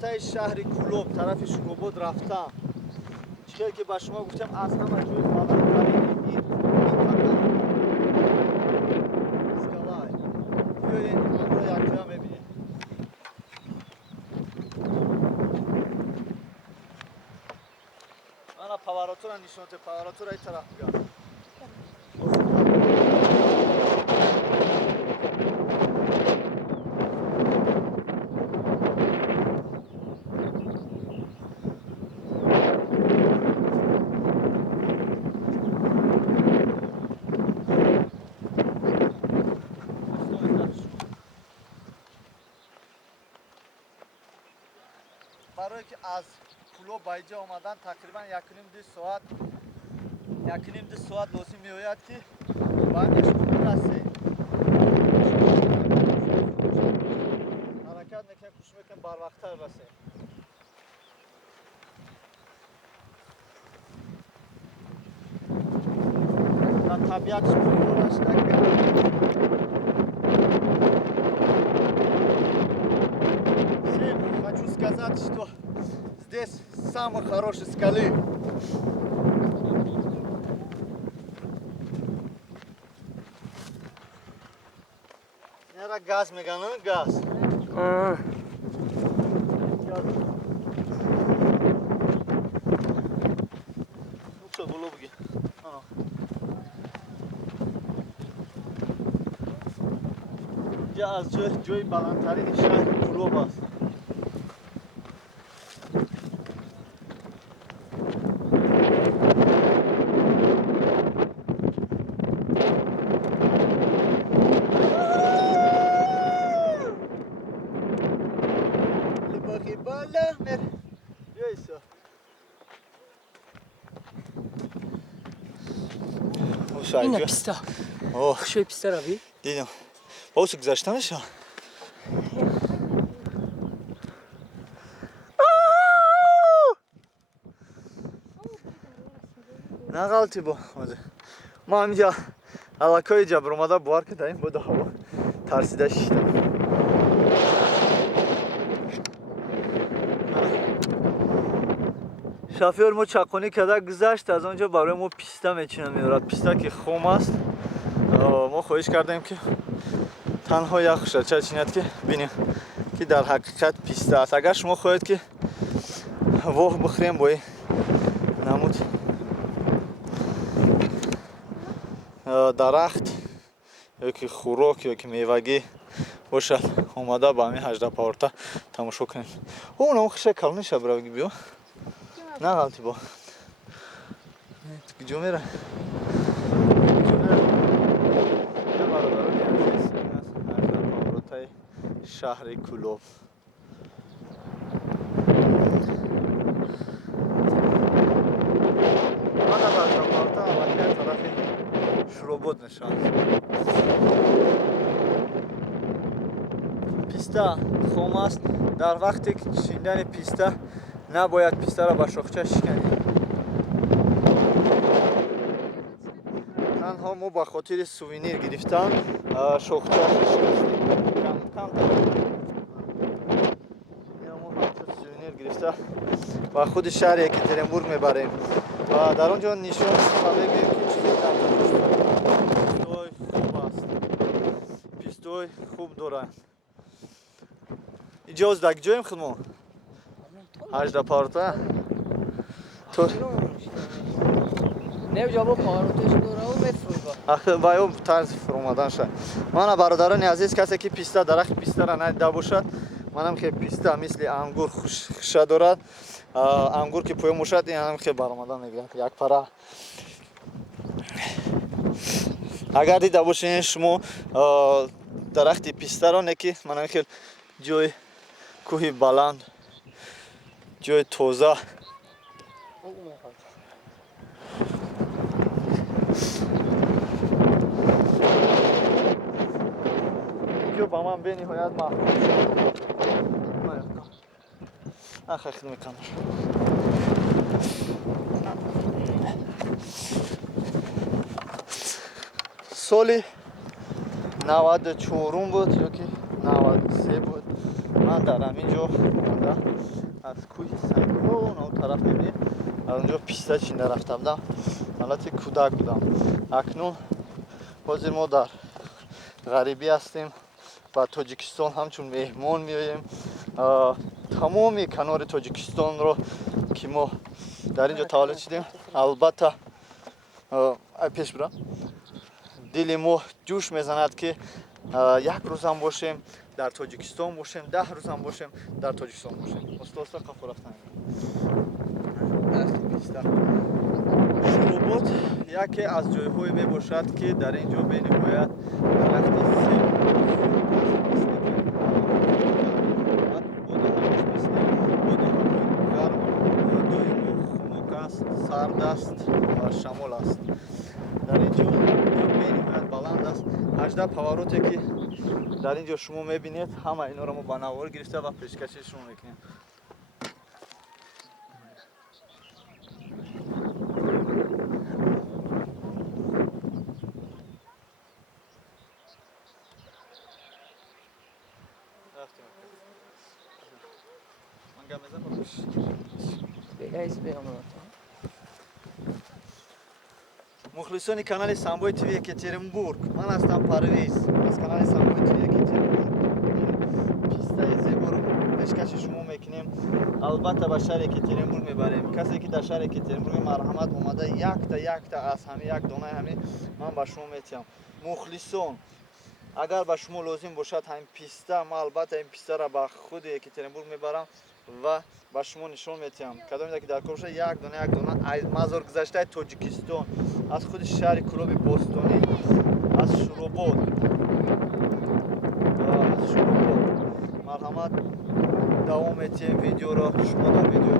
بالاتای شهر کلوب طرف شکوبود رفتم. چیزی که با شما گفتم از همه جای بالاترین این اسکالای. بیاین این رو یک جا ببینید. من پاوراتور نشونت پاوراتور این طرف بیام. برای که از کلوب به اینجا آمدن تقریبا 1.5 ساعت لازم می‌آید که بعدش برسه. حرکت میکنه کوشش میکنه بر وقت‌تر برسه. На طبیعتش پرورش نکنه. Хочу сказать, что здесь самые хорошие скалы. Наверное, газ мегану, газ. Ну что, голубки? از جای بلندترین شهر کلوب است. اینه پیستا. خوشوی پیستا رو بی؟ دیدم. باوسو گذاشتمش ها. نه غلطی با ما همینجا علاقه جبر اومده بار که داریم بوده هوا ترسیده شیدم. شافیور ما چاقونی کده گذشت از اونجا برای ما پیستا میچینه میورد. پیستا که خوم است ما خواهش کردیم که تنها یک خشچه چیند که بینیم که در حقیقت پیستا است. اگر شما خواهید که واه بخوریم با نمود درخت یا که خوراک یا که میوگی باشد اومده با همین 18 پاورتا تماشا کنیم. اون خشه کلونی شب روگی بیو نه غلطی با کجا میره شهر کلوب. من در پاورتا علاقه طرف شروبود نشان. پیستا خوم است. در وقتی که چیندن پیستا نباید پیستا را با شاخچه شکنید. تنها ما با خاطر سووینیر گرفتن شاخچه شکستیم. کم یا ما همچون سووینیر گرفته و خود شهر یکاترینبورگ میبریم و در آنجا نشان می‌دهیم که چیزی پیستوی خوب است. پیستوی خوب دارند. اجازه دک جایم خودمون 18 پاورتا تو نه جواب پاورتاش دوره و متفروگا آخه باید طرز فرمودن شد. من برادران عزیز کسی که پیستا درخت پیستا را ندیده باشد منم که پیستا مثل انگور خوشه دارد انگور که پویه موشد این هم که برآمدن میگن یک پاره. اگر دیده باشین شما درخت پیستا را نکی منم که جای کوه بلند جای توزه اینجا با من به نهایت محبوب آخه خیلی میکنم. سالی 94 بود یا که 93 بود من در همینجا از کوه سنگ‌ها اون طرف می‌بینید از اونجا پیسته چینده رفته بودم حالت کودک بودم اکنون حاضر ما در غریبی هستیم و تاجیکستان همچون مهمان میاییم تمام کنار تاجیکستان رو که ما در اینجا تولد شدیم البته پیش برم دل ما جوش میزند که یک روز هم باشیم در تاجیکستان باشیم 10 روز هم باشیم در تاجیکستان باشیم استاد قفو رفتن شروبات یکی از جای‌های می باشد که در اینجا به نهایت درخت سیب سرد است و شمال است در اینجا به نهایت بلند است 18 پاوروتی که در اینجا شما میبینید همه اینا رو ما با نوار گرفته و پیشکششون میکنیم مخلصان کانال سامبوی تیوی یکاترینبورگ من هستم پرویز از کانال سامبوی تیوی یکاترینبورگ پیسته زیبا رو پیشکش شما میکنیم البته به شهر یکاترینبورگ میبریم کسی که در شهر یکاترینبورگ مرحمت اومده یک تا از همه یک دانه همه من به شما میتیم مخلصان اگر به شما لازم باشد همین پیسته ما البته این پیسته را به خود یکاترینبورگ میبرم و با شما نشون میتیم کدام که در کارش یک دانه مزار گذشته تاجیکستان از خود شهر کلوب بوستونی از شروبات مرحمت دوام میتیم ویدیو را شما در ویدیو